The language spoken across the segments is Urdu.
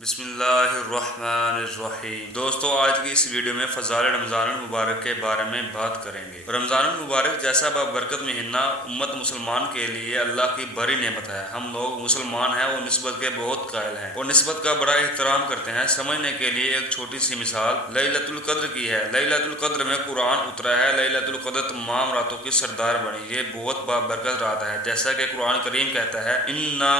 بسم اللہ الرحمن الرحیم۔ دوستو، آج کی اس ویڈیو میں فضائل رمضان المبارک کے بارے میں بات کریں گے۔ رمضان المبارک جیسا بابرکت مہینہ امت مسلمان کے لیے اللہ کی بڑی نعمت ہے۔ ہم لوگ مسلمان ہیں اور نسبت کے بہت قائل ہیں اور نسبت کا بڑا احترام کرتے ہیں۔ سمجھنے کے لیے ایک چھوٹی سی مثال لیلۃ القدر کی ہے۔ لیلۃ القدر میں قرآن اترا ہے۔ لیلۃ القدر تمام راتوں کی سردار بنی۔ یہ بہت بابرکت رات ہے، جیسا کہ قرآن کریم کہتا ہے انا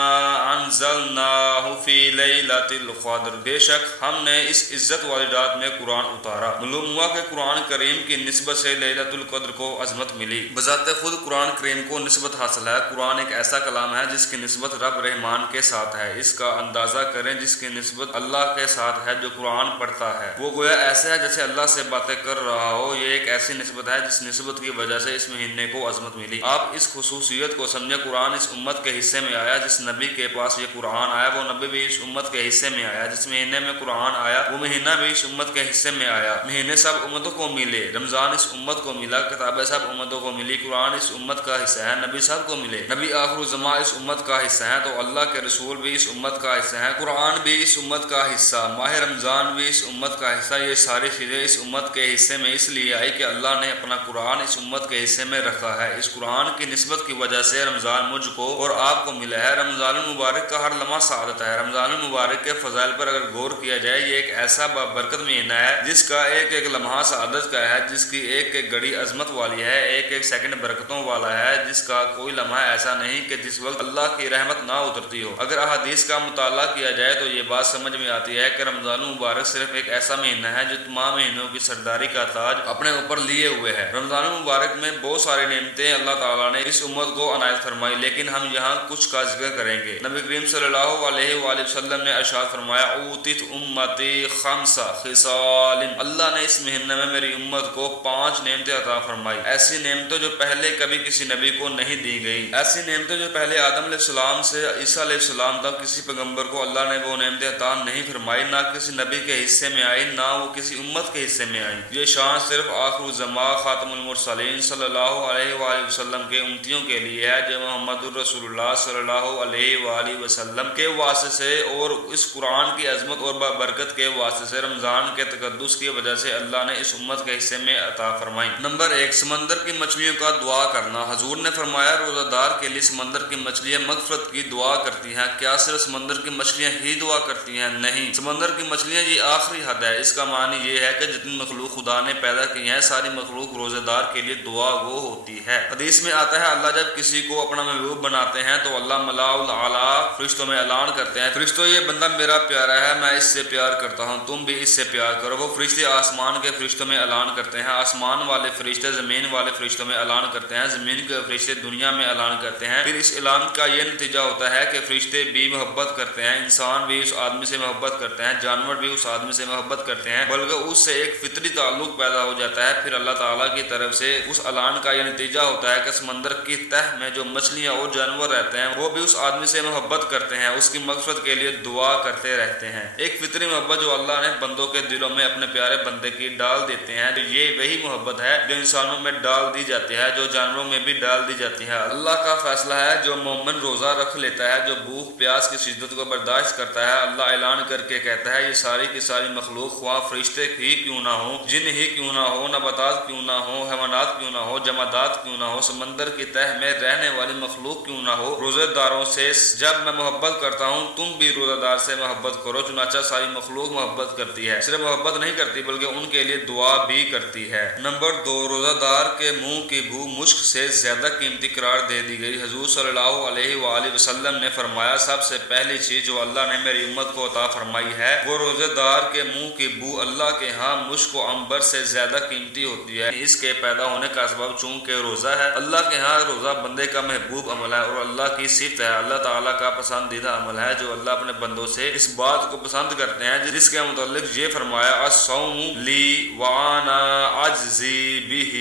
انزلناہ فی لیلۃ القدر، بے شک ہم نے اس عزت والی رات میں قرآن اتارا۔ معلوم ہوا کہ قرآن کریم کی نسبت سے لیلۃ القدر کو عظمت ملی۔ بذات خود قرآن کریم کو نسبت حاصل ہے۔ قرآن ایک ایسا کلام ہے جس کی نسبت رب رحمان کے ساتھ ہے۔ اس کا اندازہ کریں، جس کی نسبت اللہ کے ساتھ ہے۔ جو قرآن پڑھتا ہے وہ گویا ایسا ہے جیسے اللہ سے باتیں کر رہا ہو۔ یہ ایک ایسی نسبت ہے جس نسبت کی وجہ سے اس مہینے کو عظمت ملی۔ آپ اس خصوصیت کو سمجھیں۔ قرآن اس امت کے حصے میں آیا۔ جس نبی کے پاس یہ قرآن آیا وہ نبی بھی اس امت کے حصے میں آیا۔ جس مہینے میں قرآن آیا وہ مہینہ بھی اس امت کے حصے میں آیا۔ مہینے سب امتوں کو ملے۔ رمضان اس امت کو ملا، کتابیں سب امتوں کو ملی، قرآن اس امت کا حصہ ہے، نبی سب کو ملے، نبی آخر الزماں اس امت کا حصہ ہیں، تو اللہ کے رسول بھی اس امت کا حصہ ہیں، قرآن بھی اس امت کا حصہ، ماہ رمضان بھی اس امت کا حصہ۔ یہ ساری چیزیں اس امت کے حصے میں اس لیے آئی کہ اللہ نے اپنا قرآن اس امت کے حصے میں رکھا ہے۔ اس قرآن کی نسبت کی وجہ سے رمضان مجھ کو اور آپ کو ملا ہے۔ رمضان المبارک کا ہر لمحہ سعادت ہے۔ رمضان المبارک کے فضائل پر اگر غور کیا جائے، یہ ایک ایسا بابرکت مہینہ ہے جس کا ایک ایک لمحہ سعادت کا ہے، جس کی ایک ایک گھڑی عظمت والی ہے، ایک ایک سیکنڈ برکتوں والا ہے، جس کا کوئی لمحہ ایسا نہیں کہ جس وقت اللہ کی رحمت نہ اترتی ہو۔ اگر احادیث کا مطالعہ کیا جائے تو یہ بات سمجھ میں آتی ہے کہ رمضان المبارک صرف ایک ایسا مہینہ ہے جو تمام مہینوں کی سرداری کا تاج اپنے اوپر لیے ہوئے ہے۔ رمضان المبارک میں بہت ساری نعمتیں اللہ تعالیٰ نے اس امت کو عنایت فرمائی، لیکن ہم یہاں کچھ کا ذکر کریں گے۔ نبی کریم صلی اللہ علیہ وآلہ وسلم نے ارشاد فرمایا اوتیت امتی خمس خصال، اللہ نے اس مہینے میں میری امت کو 5 نعمتیں عطا فرمائی، ایسی نعمتیں جو پہلے کبھی کسی نبی کو نہیں دی گئی، ایسی نعمتیں جو پہلے آدم علیہ السلام سے عیسیٰ علیہ السلام تک کسی پیغمبر کو اللہ نے وہ نعمتیں عطا نہیں فرمائی، نہ کسی نبی کے حصے میں آئی، نہ وہ کسی امت کے حصے میں آئی۔ یہ شان صرف آخر الزماں خاتم المرسلین صلی اللہ علیہ وآلہ وسلم کے امتیوں کے لیے ہے، جو محمد الرسول اللہ صلی اللہ علیہ وآلہ وسلم کے واسطے سے اور اس قرآن کی عظمت اور بابرکت کے واسطے سے رمضان کے تقدس کی وجہ سے اللہ نے اس امت کے حصے میں عطا فرمائی۔ نمبر 1، سمندر کی مچھلیوں کا دعا کرنا۔ حضور نے فرمایا روزہ دار کے لیے سمندر کی مچھلیاں مغفرت کی دعا کرتی ہیں۔ کیا صرف سمندر کی مچھلیاں ہی دعا کرتی ہیں؟ نہیں، سمندر کی مچھلیاں یہ آخری حد ہے۔ اس کا معنی یہ ہے کہ جتنی مخلوق خدا نے پیدا کی ہیں، ساری مخلوق روزہ دار کے لیے دعا گو ہوتی ہے۔ حدیث میں آتا ہے اللہ جب کسی کو اپنا محبوب بناتے ہیں تو اللہ ملاء الاعلیٰ فرشتوں میں اعلان کرتے ہیں فرشتوں یہ بندہ میرا پیارا ہے، میں اس سے پیار کرتا ہوں، تم بھی اس سے پیار کرو۔ وہ فرشتے آسمان کے فرشتوں میں اعلان کرتے ہیں، آسمان والے فرشتے زمین والے فرشتوں میں اعلان کرتے ہیں، زمین کے فرشتے دنیا میں اعلان کرتے ہیں۔ پھر اس اعلان کا یہ نتیجہ ہوتا ہے کہ فرشتے بھی محبت کرتے ہیں، انسان بھی اس آدمی سے محبت کرتے ہیں، جانور بھی اس آدمی سے محبت کرتے ہیں، بلکہ اس سے ایک فطری تعلق پیدا ہو جاتا ہے۔ پھر اللہ تعالیٰ کی طرف سے اس اعلان کا یہ نتیجہ ہوتا ہے کہ سمندر کی تہ میں جو مچھلیاں اور جانور رہتے ہیں وہ بھی اس آدمی سے محبت کرتے ہیں، اس کی مغفرت کے لیے دعا کرتے رہتے ہیں۔ ایک فطری محبت جو اللہ نے بندوں کے دلوں میں اپنے پیارے بندے کی ڈال دیتے ہیں، تو یہ وہی محبت ہے جو انسانوں میں ڈال دی جاتی ہے، جو جانوروں میں بھی ڈال دی جاتی ہے۔ اللہ کا فیصلہ ہے جو مومن روزہ رکھ لیتا ہے، جو بھوک پیاس کی شدت کو برداشت کرتا ہے، اللہ اعلان کر کے کہتا ہے یہ ساری کی ساری مخلوق خواہ فرشتے ہی کیوں نہ ہو، جن ہی کیوں نہ ہو، نباتات کیوں نہ ہو، حیوانات کیوں نہ ہو، جمادات کیوں نہ ہو، سمندر کی تہ میں رہنے والی مخلوق کیوں نہ ہو، روزہ داروں سے جب میں محبت کرتا ہوں تم بھی روزہ دار سے محبت کرو۔ چنانچہ ساری مخلوق محبت کرتی ہے، صرف محبت نہیں کرتی بلکہ ان کے لیے دعا بھی کرتی ہے۔ نمبر 2، روزہ دار کے منہ کی بو مشک سے زیادہ قیمتی قرار دے دی گئی۔ حضور صلی اللہ علیہ وآلہ وسلم نے فرمایا سب سے پہلی چیز جو اللہ نے میری امت کو عطا فرمائی ہے وہ روزہ دار کے منہ کی بو اللہ کے ہاں مشک و عنبر سے زیادہ قیمتی ہوتی ہے۔ اس کے پیدا ہونے کا سبب چونکہ روزہ ہے، اللہ کے ہاں روزہ بندے کا محبوب عمل ہے اور اللہ کی صفت ہے، اللہ تعالیٰ کا پسندیدہ عمل ہے، جو اللہ اپنے بندوں سے اس بات کو پسند کرتے ہیں جس کے متعلق یہ فرمایا الصوم لی وانا اجزی بہ،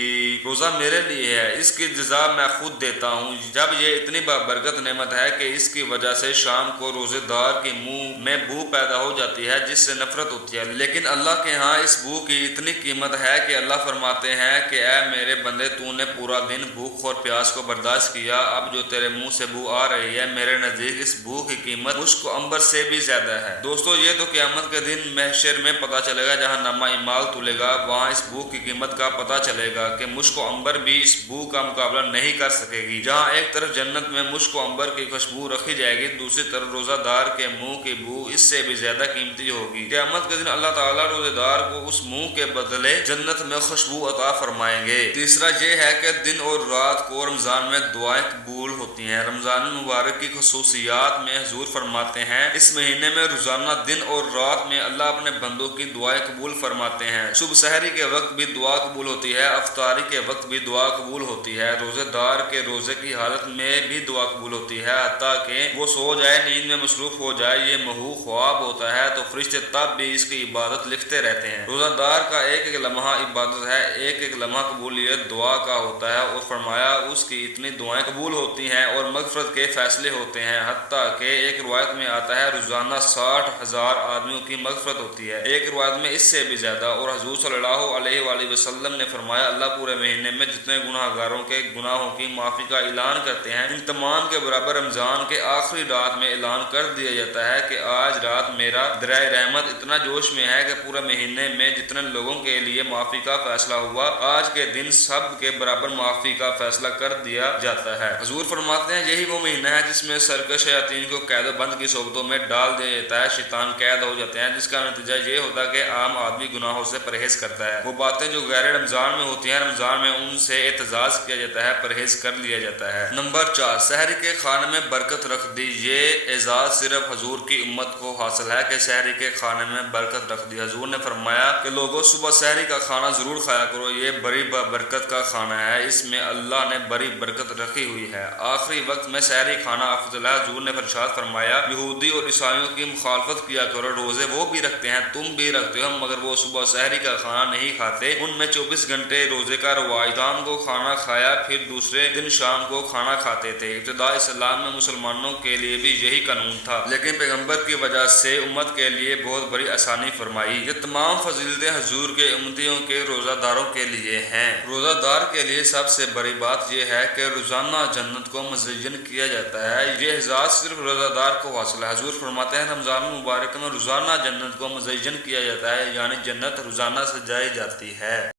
روزہ میرے لیے ہے، اس کی جزا میں خود دیتا ہوں۔ جب یہ اتنی بابرکت نعمت ہے کہ اس کی وجہ سے شام کو روزے دار کے منہ میں بو پیدا ہو جاتی ہے جس سے نفرت ہوتی ہے، لیکن اللہ کے ہاں اس بو کی اتنی قیمت ہے کہ اللہ فرماتے ہیں کہ اے میرے بندے تو نے پورا دن بھوک اور پیاس کو برداشت کیا، اب جو تیرے منہ سے بو آ رہی ہے میرے نزدیک اس بو کی قیمت مشک و عنبر سے بھی زیادہ زیادہ ہے۔ دوستو یہ تو قیامت کے دن محشر میں پتہ چلے گا، جہاں نامہ اعمال تولے گا وہاں اس بو کی قیمت کا پتہ چلے گا کہ مشک و عنبر بھی اس بو کا مقابلہ نہیں کر سکے گی۔ جہاں ایک طرف جنت میں مشک و عنبر کی خوشبو رکھی جائے گی، دوسری طرف روزہ دار کے منہ کی بو اس سے بھی زیادہ قیمتی ہوگی۔ قیامت کے دن اللہ تعالیٰ روزہ دار کو اس منہ کے بدلے جنت میں خوشبو عطا فرمائیں گے۔ تیسرا یہ ہے کہ دن اور رات کو رمضان میں دعائیں قبول ہوتی ہیں۔ رمضان المبارک کی خصوصیات میں حضور فرماتے ہیں، اس مہینے میں روزانہ دن اور رات میں اللہ اپنے بندوں کی دعائیں قبول فرماتے ہیں۔ صبح سحری کے وقت بھی دعا قبول ہوتی ہے، افطاری کے وقت بھی دعا قبول ہوتی ہے، روزے دار کے روزے کی حالت میں بھی دعا قبول ہوتی ہے، حتیٰ کہ وہ سو جائے، نیند میں مصروف ہو جائے، یہ محو خواب ہوتا ہے تو فرشتے تب بھی اس کی عبادت لکھتے رہتے ہیں۔ روزہ دار کا ایک ایک لمحہ عبادت ہے، ایک ایک لمحہ قبولیت دعا کا ہوتا ہے، اور فرمایا اس کی اتنی دعائیں قبول ہوتی ہیں اور مغفرت کے فیصلے ہوتے ہیں، حتیٰ کہ ایک روایت میں آتا ہے روزانہ 60,000 آدمیوں کی مغفرت ہوتی ہے، ایک روایت میں اس سے بھی زیادہ۔ اور حضور صلی اللہ علیہ وآلہ وسلم نے فرمایا اللہ پورے مہینے میں جتنے گناہ گاروں کے گناہوں کی معافی کا اعلان کرتے ہیں، ان تمام کے برابر رمضان کے آخری رات میں اعلان کر دیا جاتا ہے کہ آج رات میرا دریائے رحمت اتنا جوش میں ہے کہ پورے مہینے میں جتنے لوگوں کے لیے معافی کا فیصلہ ہوا، آج کے دن سب کے برابر معافی کا فیصلہ کر دیا جاتا ہے۔ حضور فرماتے ہیں یہی وہ مہینہ ہے جس میں سرکش شیاطین کو قید و بند کی صحبتوں میں ڈال دیا جاتا ہے، شیطان قید ہو جاتے ہیں، جس کا نتیجہ یہ ہوتا ہے کہ عام آدمی گناہوں سے پرہیز کرتا ہے۔ وہ باتیں جو غیر رمضان میں ہوتی ہیں، رمضان میں ان سے اعتزاز کیا جاتا ہے، پرہیز کر لیا جاتا ہے۔ نمبر 4، سحری کے کھانے میں برکت رکھ دی۔ یہ اعزاز صرف حضور کی امت کو حاصل ہے کہ سحری کے کھانے میں برکت رکھ دی۔ حضور نے فرمایا کہ لوگوں صبح سحری کا کھانا ضرور کھایا کرو، یہ بڑی برکت کا کھانا ہے، اس میں اللہ نے بڑی برکت رکھی ہوئی ہے۔ آخری وقت میں سحری کھانا افضل ہے۔ حضور نے ارشاد فرمایا یہودی اور عیسائیوں کی مخالفت کیا کرو، روزے وہ بھی رکھتے ہیں، تم بھی رکھتے ہو، مگر وہ صبح سحری کا کھانا نہیں کھاتے، ان میں 24 گھنٹے روزے کا رواج، شام کو کھانا کھایا پھر دوسرے دن شام کو کھانا کھاتے تھے۔ ابتدائی اسلام میں مسلمانوں کے لیے بھی یہی قانون تھا، لیکن پیغمبر کی وجہ سے امت کے لیے بہت بڑی آسانی فرمائی۔ یہ تمام فضیلتیں حضور کے امتیوں کے روزہ داروں کے لیے ہیں۔ روزہ دار کے لیے سب سے بڑی بات یہ ہے کہ روزانہ جنت کو مزین کیا جاتا ہے، یہ اعزاز صرف روزہ دار کو حاصل ہے۔ حضور فرماتے ہیں رمضان مبارک میں روزانہ جنت کو مزین کیا جاتا ہے، یعنی جنت روزانہ سجائی جاتی ہے۔